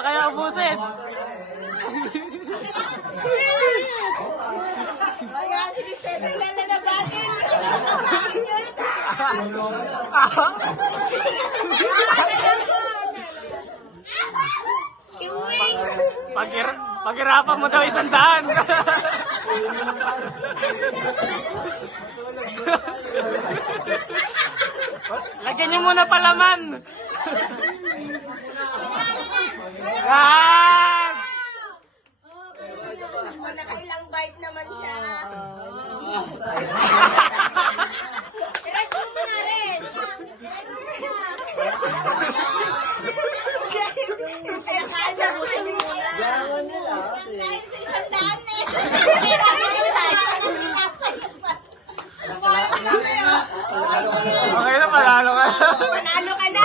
Kaya ubusin. Paghirapan mo daw 100. Lagyan niyo muna palaman. Yan! Nakailang bite naman siya. Rest mo na rin. Kaya kaya ko sa muna. Yaman nila. Kahit sa isang daan eh. Okay na, panalo ka. Panalo ka na.